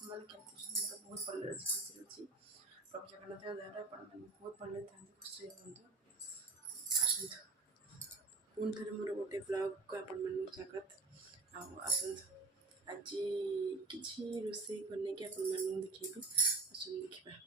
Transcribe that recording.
ଆପଣମାନେ କେମିତି ଅଛନ୍ତି? ମୁଁ ତ ବହୁତ ଭଲରେ ଅଛି, ଖୁସିରେ ଅଛି। ପ୍ରଭୁ ଜଗନ୍ନାଥଙ୍କ ଦୟାରେ ଆପଣମାନେ ବହୁତ ଭଲରେ ଥାଆନ୍ତୁ, ଖୁସିରେ ରୁହନ୍ତୁ। ଆସନ୍ତୁ ପୁଣି ଥରେ ମୋର ଗୋଟେ ବ୍ଲଗ୍କୁ ଆପଣମାନଙ୍କୁ ସ୍ୱାଗତ। ଆଉ ଆସନ୍ତୁ ଆଜି କିଛି ରୋଷେଇ ବନେଇକି ଆପଣମାନଙ୍କୁ ଦେଖେଇବି। ଆସନ୍ତୁ ଦେଖିବା।